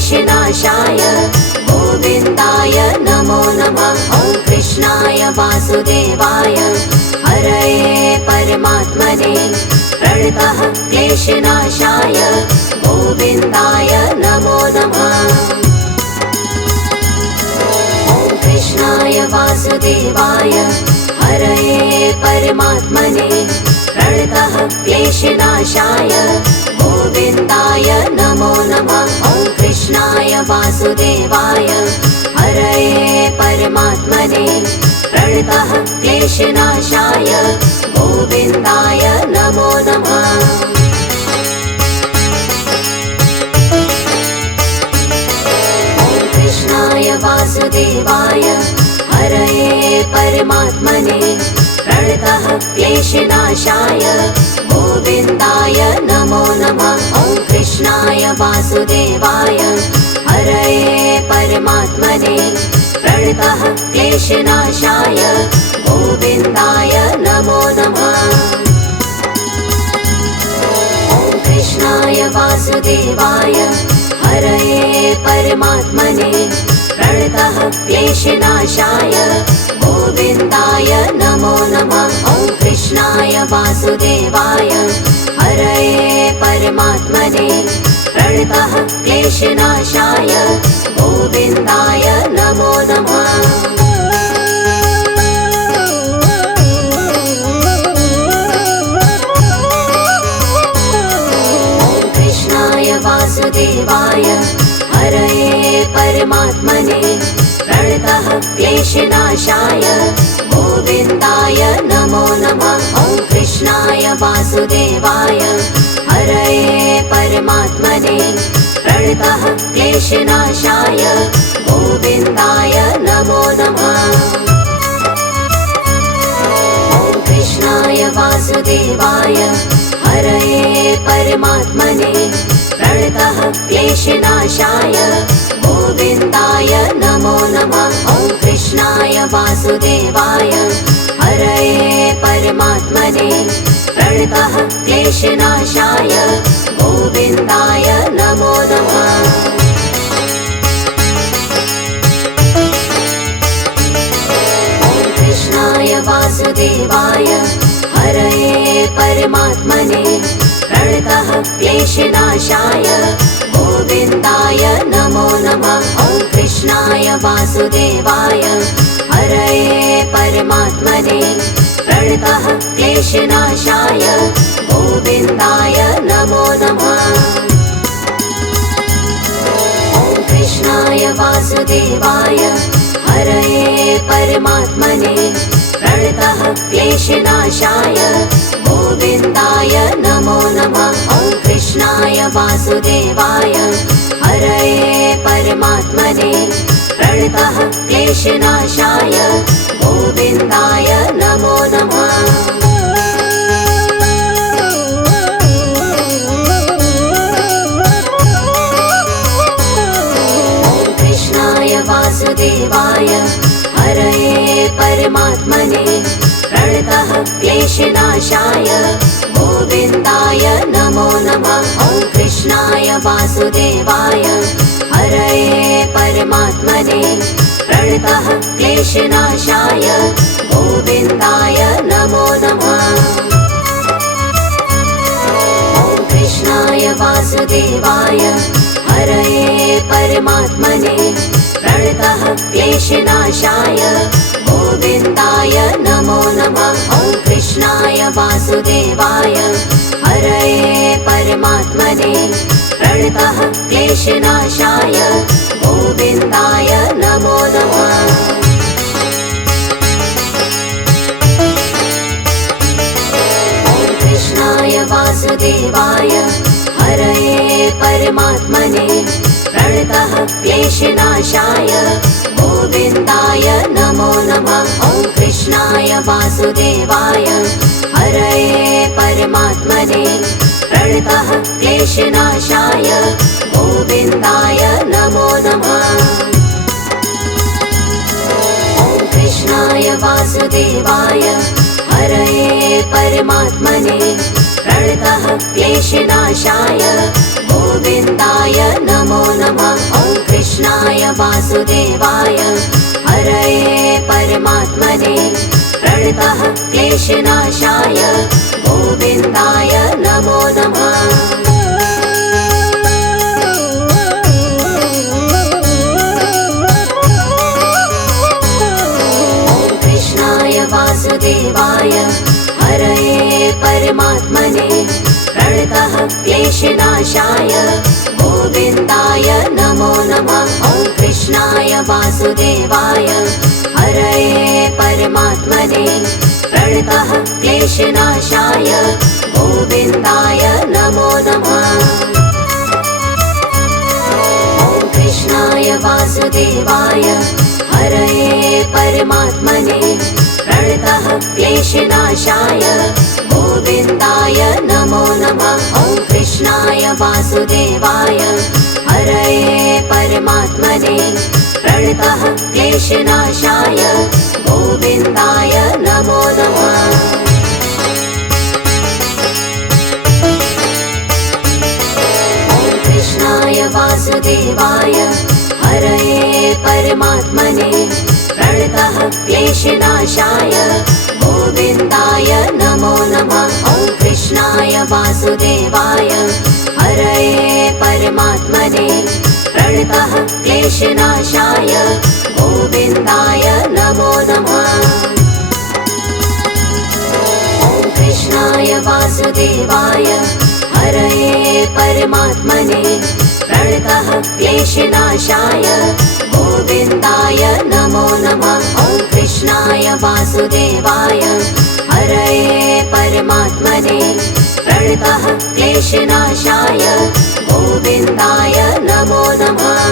क्लेशनाशाय गोविन्दाय नमो नमः। ॐ कृष्णाय वासुदेवाय हरये परमात्मने प्रणतः क्लेशनाशाय गोविन्दाय नमो नमः। ॐ कृष्णाय वासुदेवाय हरये परमात्मने प्रणतः क्लेशनाशाय गोविन्दाय नमो नमः। ॐ कृष्णाय वासुदेवाय हरये परमात्मने प्रणतः क्लेशनाशाय गोविन्दाय नमो नमः। ॐ कृष्णाय वासुदेवाय हरये परमात्मने प्रणतः क्लेशनाशाय गोविन्दाय नमो नमः। ॐ कृष्णाय वासुदेवाय हरये परमात्मने प्रणतः क्लेशनाशाय गोविन्दाय नमो नमः। ॐ कृष्णाय वासुदेवाय हरये परमात्मने प्रणतः क्लेशनाशाय गोविन्दाय नमो नमः। ॐ कृष्णाय वासुदेवाय हरये परमात्मने प्रणतः क्लेशनाशाय गोविन्दाय नमो नमः। ॐ कृष्णाय वासुदेवाय हरये परमात्मने प्रणतः क्लेशनाशाय गोविन्दाय नमो नमः। ॐ कृष्णाय वासुदेवाय हरये परमात्मने प्रणतः क्लेशनाशाय गोविन्दाय नमो नमः। ॐ कृष्णाय वासुदेवाय हरये परमात्मने प्रणतः क्लेशनाशाय गोविन्दाय नमो नमः। ॐ कृष्णाय वासुदेवाय हरये परमात्मने प्रणतः क्लेशनाशाय गोविन्दाय नमो नमः। ॐ कृष्णाय वासुदेवाय हरये परमात्मने प्रणतः क्लेशनाशाय गोविन्दाय नमो नमः। ॐ कृष्णाय वासुदेवाय हरये परमात्मने प्रणतः क्लेशनाशाय गोविन्दाय नमो नमः। ॐ कृष्णाय वासुदेवाय हरये परमात्मने प्रणतः क्लेशनाशाय गोविन्दाय नमो नमः। ॐ कृष्णाय वासुदेवाय हरये परमात्मने प्रणतः क्लेशनाशाय गोविन्दाय नमो नमः। ॐ कृष्णाय वासुदेवाय हरये परमात्मने प्रणतः क्लेशनाशाय गोविन्दाय नमो नमः। ॐ कृष्णाय वासुदेवाय हरये परमात्मने प्रणतः क्लेशनाशाय गोविन्दाय नमो नमः। ॐ कृष्णाय वासुदेवाय हरये परमात्मने प्रणतः क्लेशनाशाय गोविन्दाय नमो नमः। ॐ कृष्णाय वासुदेवाय हरये परमात्मने प्रणतः क्लेशनाशाय गोविन्दाय नमो नमः। ॐ कृष्णाय वासुदेवाय हरये परमात्मने प्रणतः क्लेशनाशाय गोविन्दाय नमो नमः। ॐ कृष्णाय वासुदेवाय हरये परमात्मने प्रणतः क्लेशनाशाय गोविन्दाय नमो नमः। ॐ कृष्णाय वासुदेवाय हरये परमात्मने प्रणतः क्लेशनाशाय गोविन्दाय नमो नमः। वासुदेवाय हरये परमात्मने प्रणतः क्लेशनाशाय गोविन्दाय नमो नमः। वासुदेवाय हरये परमात्मने प्रणतः क्लेशनाशाय गोविन्दाय नमो नमः। ॐ कृष्णाय वासुदेवाय हरये परमात्मने प्रणतः क्लेशनाशाय गोविन्दाय नमो नमः। ॐ कृष्णाय वासुदेवाय हरये परमात्मने प्रणतः क्लेशनाशाय गोविन्दाय नमो नमः। ॐ कृष्णाय वासुदेवाय हरये परमात्मने प्रणतः क्लेशनाशाय गोविन्दाय नमो नमः। ॐ कृष्णाय वासुदेवाय हरये परमात्मने प्रणतः क्लेशनाशाय गोविन्दाय नमो नमः। ॐ कृष्णाय वासुदेवाय हरये परमात्मने प्रणतः क्लेशनाशाय गोविन्दाय नमो नमः। ॐ कृष्णाय वासुदेवाय हरये परमात्मने प्रणतः क्लेशनाशाय गोविन्दाय नमो नमः। ॐ कृष्णाय वासुदेवाय हरये परमात्मने प्रणतः क्लेशनाशाय गोविन्दाय नमो नमः।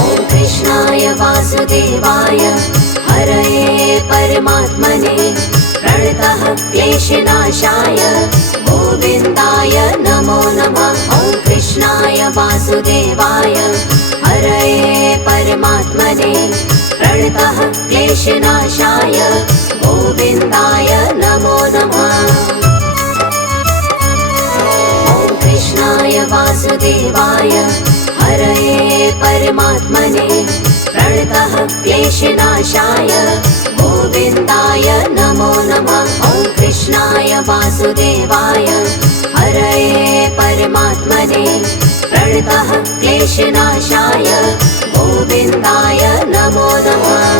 ॐ कृष्णाय वासुदेवाय हरये परमात्मने प्रणतः क्लेशनाशाय गोविन्दाय नमो नमः। ॐ कृष्णाय वासुदेवाय हरये परमात्मने प्रणतः क्लेशनाशाय गोविन्दाय नमो नमः। ॐ कृष्णाय वासुदेवाय हरये परमात्मने प्रणतः क्लेशनाशाय गोविन्दाय नमो नमः। ॐ कृष्णाय वासुदेवाय हरये परमात्मने प्रणतः क्लेशनाशाय गोविन्दाय नमो नमः।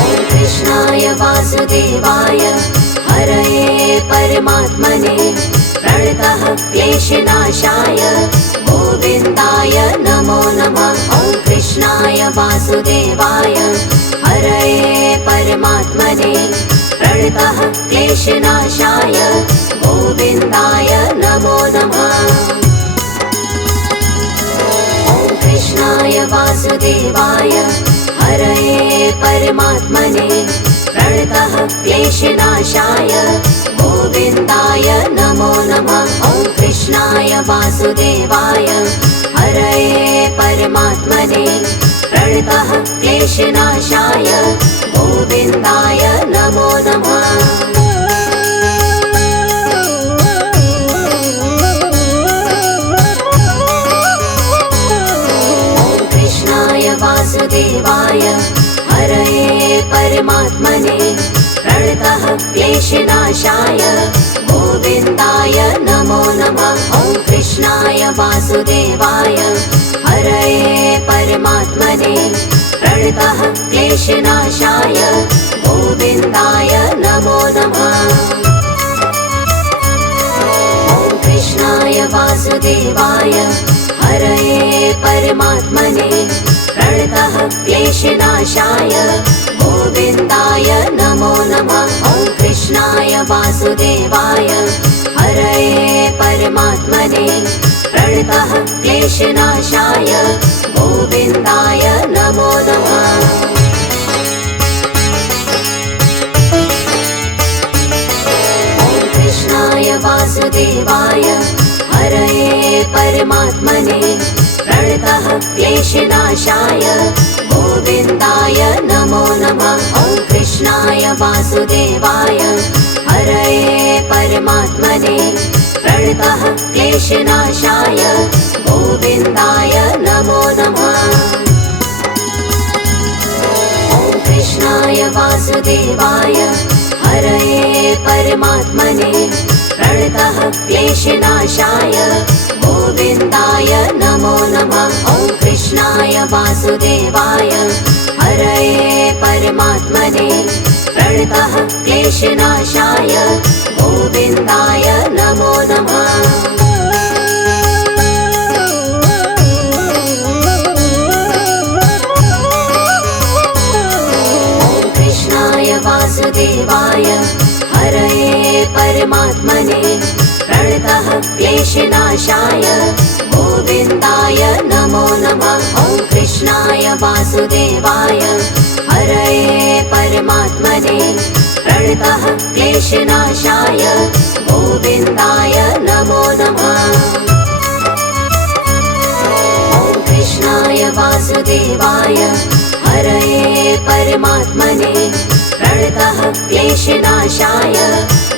ॐ कृष्णाय वासुदेवाय हरये परमात्मने प्रणतः क्लेशनाशाय गोविन्दाय नमो नमः। ॐ कृष्णाय वासुदेवाय हरये परमात्मने प्रणतः क्लेशनाशाय गोविन्दाय नमो नमः। ॐ कृष्णाय वासुदेवाय हरये परमात्मने प्रणतः क्लेशनाशाय गोविन्दाय नमो नमः। ॐ कृष्णाय वासुदेवाय हरये परमात्मने प्रणतः क्लेशनाशाय गोविन्दाय नमो नमः। ॐ कृष्णाय वासुदेवाय हरये परमात्मने प्रणतः क्लेशनाशाय गोविन्दाय नमो नमः। ॐ कृष्णाय वासुदेवाय हरये परमात्मने प्रणतः क्लेशनाशाय गोविन्दाय नमो नमः। ॐ कृष्णाय वासुदेवाय हरये परमात्मने प्रणतः क्लेशनाशाय गोविन्दाय नमो नमः। ॐ कृष्णाय वासुदेवाय हरये परमात्मने प्रणतः क्लेशनाशाय गोविन्दाय नमो नमः। ॐ कृष्णाय वासुदेवाय हरये परमात्मने प्रणतः क्लेशनाशाय गोविन्दाय नमो नमः। वासुदेवाय हरये परमात्मने प्रणतः क्लेशनाशाय गोविन्दाय नमो नमः। ॐ कृष्णाय वासुदेवाय हरये परमात्मने प्रणतः क्लेशनाशाय गोविन्दाय नमो नमः। ॐ कृष्णाय वासुदेवाय हरये परमात्मने प्रणतः क्लेशनाशाय गोविन्दाय नमो नमः। ॐ कृष्णाय वासुदेवाय हरये परमात्मने प्रणतः क्लेशनाशाय गोविन्दाय नमो नमः। ॐ कृष्णाय वासुदेवाय हरये परमात्मने प्रणतः क्लेशनाशाय गोविन्दाय नमो नमः। ॐ कृष्णाय वासुदेवाय हरये परमात्मने प्रणतः क्लेशनाशाय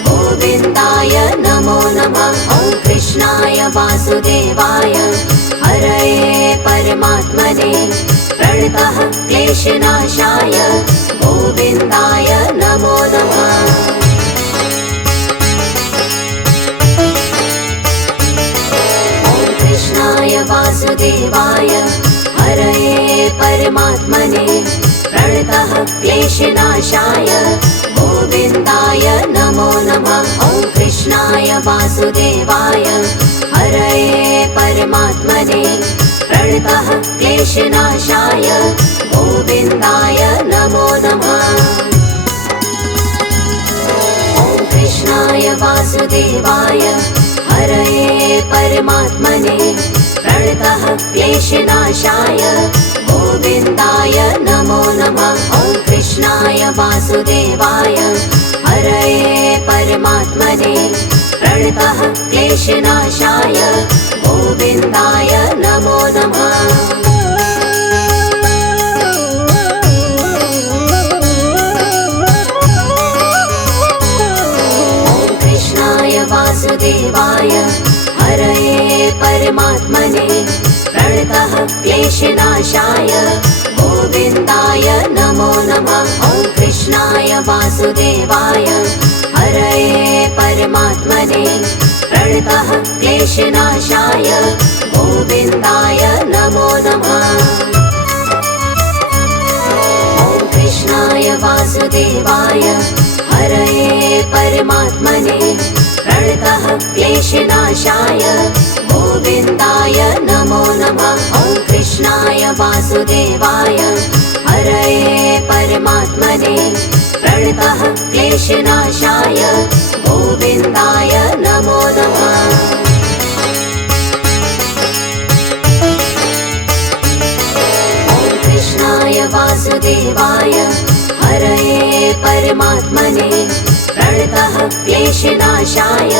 गोविन्दाय नमो नमः। ॐ कृष्णाय वासुदेवाय हरये परमात्मने प्रणतः क्लेशनाशाय गोविन्दाय नमो नमः। ॐ कृष्णाय वासुदेवाय हरये परमात्मने प्रणतः क्लेशनाशाय गोविन्दाय नमो नमः। ॐ कृष्णाय वासुदेवाय हरये परमात्मने प्रणतः क्लेशनाशाय गोविन्दाय नमो नमः। ॐ कृष्णाय वासुदेवाय हरये परमात्मने प्रणतः क्लेशनाशाय गोविन्दाय नमो नमः। ॐ कृष्णाय वासुदेवाय हरये परमात्मने प्रणतः क्लेशनाशाय गोविन्दाय नमो नमः। ॐ कृष्णाय वासुदेवाय हरये परमात्मने प्रणतः क्लेशनाशाय गोविन्दाय नमो नमः। ॐ कृष्णाय वासुदेवाय हरये परमात्मने प्रणतः क्लेशनाशाय गोविन्दाय नमो नमः। ॐ कृष्णाय वासुदेवाय हरये परमात्मने प्रणतः क्लेशनाशाय गोविन्दाय नमो नमः। ॐ कृष्णाय वासुदेवाय हरये परमात्मने प्रणतः क्लेशनाशाय गोविन्दाय नमो नमः। ॐ कृष्णाय वासुदेवाय हरये परमात्मने प्रणतः क्लेशनाशाय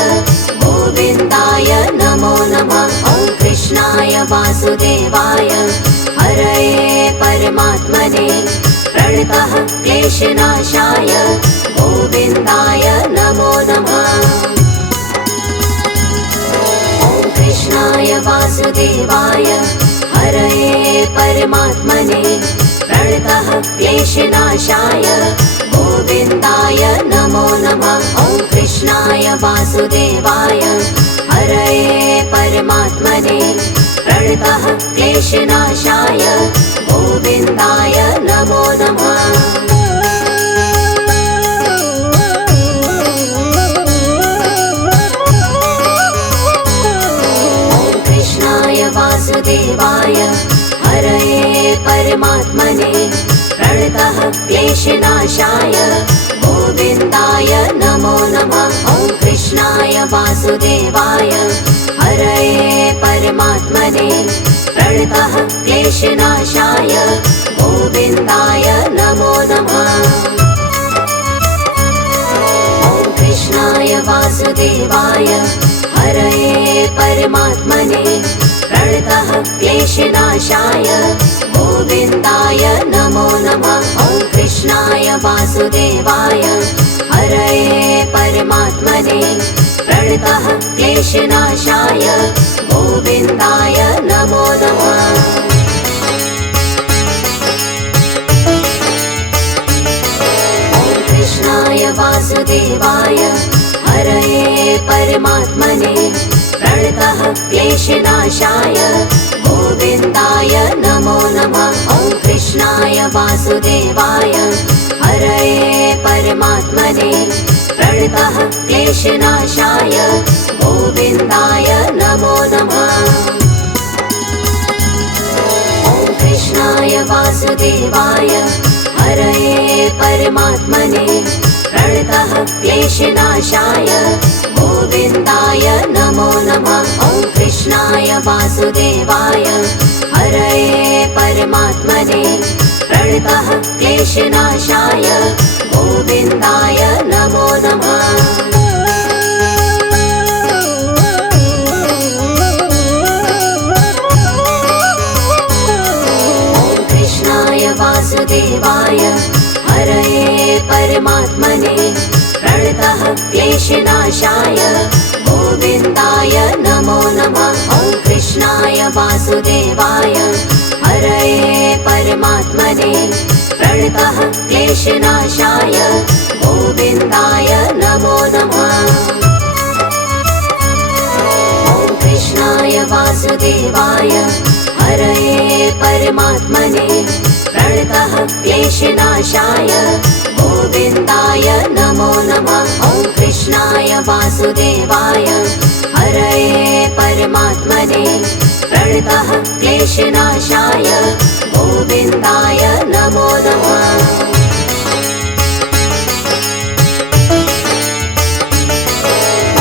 गोविन्दाय नमो नमः। ॐ कृष्णाय वासुदेवाय हरये परमात्मने प्रणतः क्लेशनाशाय गोविन्दाय नमो नमः। ॐ कृष्णाय वासुदेवाय हरये परमात्मने प्रणतः क्लेशनाशाय गोविन्दाय नमो नमः। ॐ कृष्णाय वासुदेवाय हरये परमात्मने प्रणतः क्लेशनाशाय गोविन्दाय नमो नमः। ॐ कृष्णाय वासुदेवाय हरये परमात्मने प्रणतः क्लेशनाशाय गोविन्दाय नमो नमः। ॐ कृष्णाय वासुदेवाय हरये परमात्मने प्रणतः क्लेशनाशाय गोविन्दाय नमो नमः। ॐ कृष्णाय वासुदेवाय हरये परमात्मने प्रणतः क्लेशनाशाय गोविन्दाय नमो नमः। ॐ कृष्णाय कृष्णाय वासुदेवाय हरये परमात्मने प्रणतः क्लेशनाशाय गोविन्दाय नमो नमः। कृष्णाय वासुदेवाय हरये परमात्मने प्रणतः क्लेशनाशाय गोविन्दाय नमो नमः। ॐ कृष्णाय वासुदेवाय हरये परमात्मने प्रणतः क्लेशनाशाय गोविन्दाय नमो नमः। ॐ कृष्णाय वासुदेवाय हरये परमात्मने प्रणतः क्लेशनाशाय गोविन्दाय नमो नमः। ॐ कृष्णाय वासुदेवाय हरये परमात्मने प्रणतः क्लेशनाशाय गोविन्दाय नमो नमः। वासुदेवाय हरये परमात्मने प्रणतः क्लेशनाशाय गोविन्दाय नमो नमः। ॐ कृष्णाय वासुदेवाय हरये परमात्मने प्रणतः क्लेशनाशाय गोविन्दाय नमो नमः। ॐ कृष्णाय वासुदेवाय हरये परमात्मने प्रणतः क्लेशनाशाय गोविन्दाय नमो नमः। ॐ कृष्णाय वासुदेवाय हरये परमात्मने प्रणतः क्लेशनाशाय गोविन्दाय नमो नमः।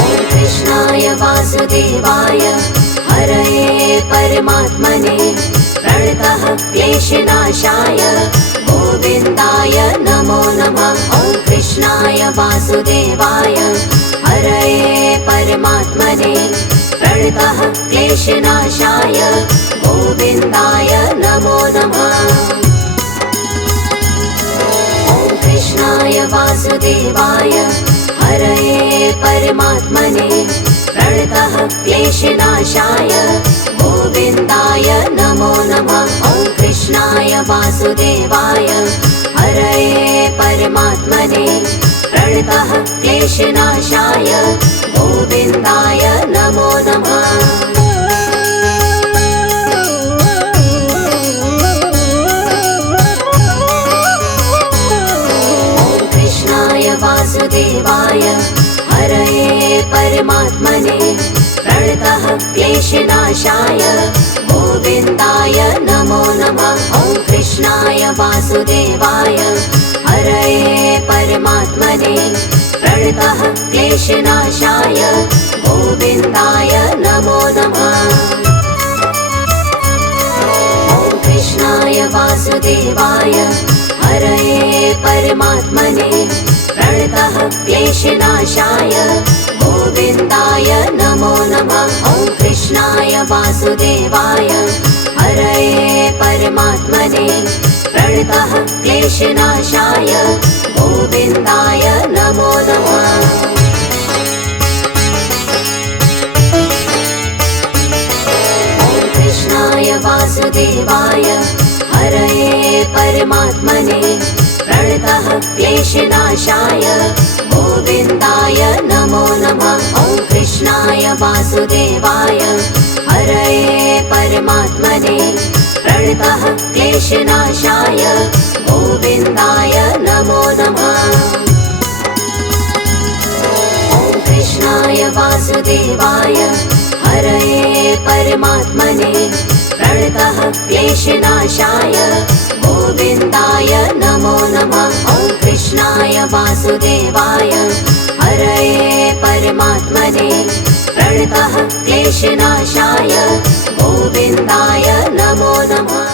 ॐ कृष्णाय वासुदेवाय हरये परमात्मने प्रणतः क्लेशनाशाय गोविन्दाय नमो नमः। ॐ कृष्णाय वासुदेवाय हरये परमात्मने प्रणतः क्लेशनाशाय गोविन्दाय नमो नमः। ॐ कृष्णाय वासुदेवाय हरये परमात्मने प्रणतः क्लेशनाशाय गोविन्दाय नमो नमः। ॐ कृष्णाय वासुदेवाय हरये परमात्मने प्रणतः क्लेशनाशाय गोविन्दाय नमो नमः। ॐ कृष्णाय वासुदेवाय हरये परमात्मने प्रणतः क्लेशनाशाय गोविन्दाय नमो नमः। ॐ कृष्णाय वासुदेवाय हरये परमात्मने प्रणतः क्लेशनाशाय गोविन्दाय नमो नमः। ॐ कृष्णाय वासुदेवाय हरये परमात्मने प्रणतः क्लेशनाशाय गोविन्दाय नमो नमः। ॐ कृष्णाय वासुदेवाय हरये परमात्मने प्रणतः क्लेशनाशाय गोविन्दाय नमो नमः। ॐ कृष्णाय वासुदेवाय हरये परमात्मने प्रणतः क्लेशनाशाय गोविन्दाय नमो नमः। ॐ कृष्णाय वासुदेवाय हरये परमात्मने प्रणतः क्लेशनाशाय गोविन्दाय नमो नमः। ॐ कृष्णाय वासुदेवाय हरये परमात्मने प्रणतः क्लेशनाशाय गोविन्दाय नमो नमः। ॐ कृष्णाय वासुदेवाय हरये परमात्मने प्रणतः क्लेशनाशाय गोविन्दाय नमो नमः।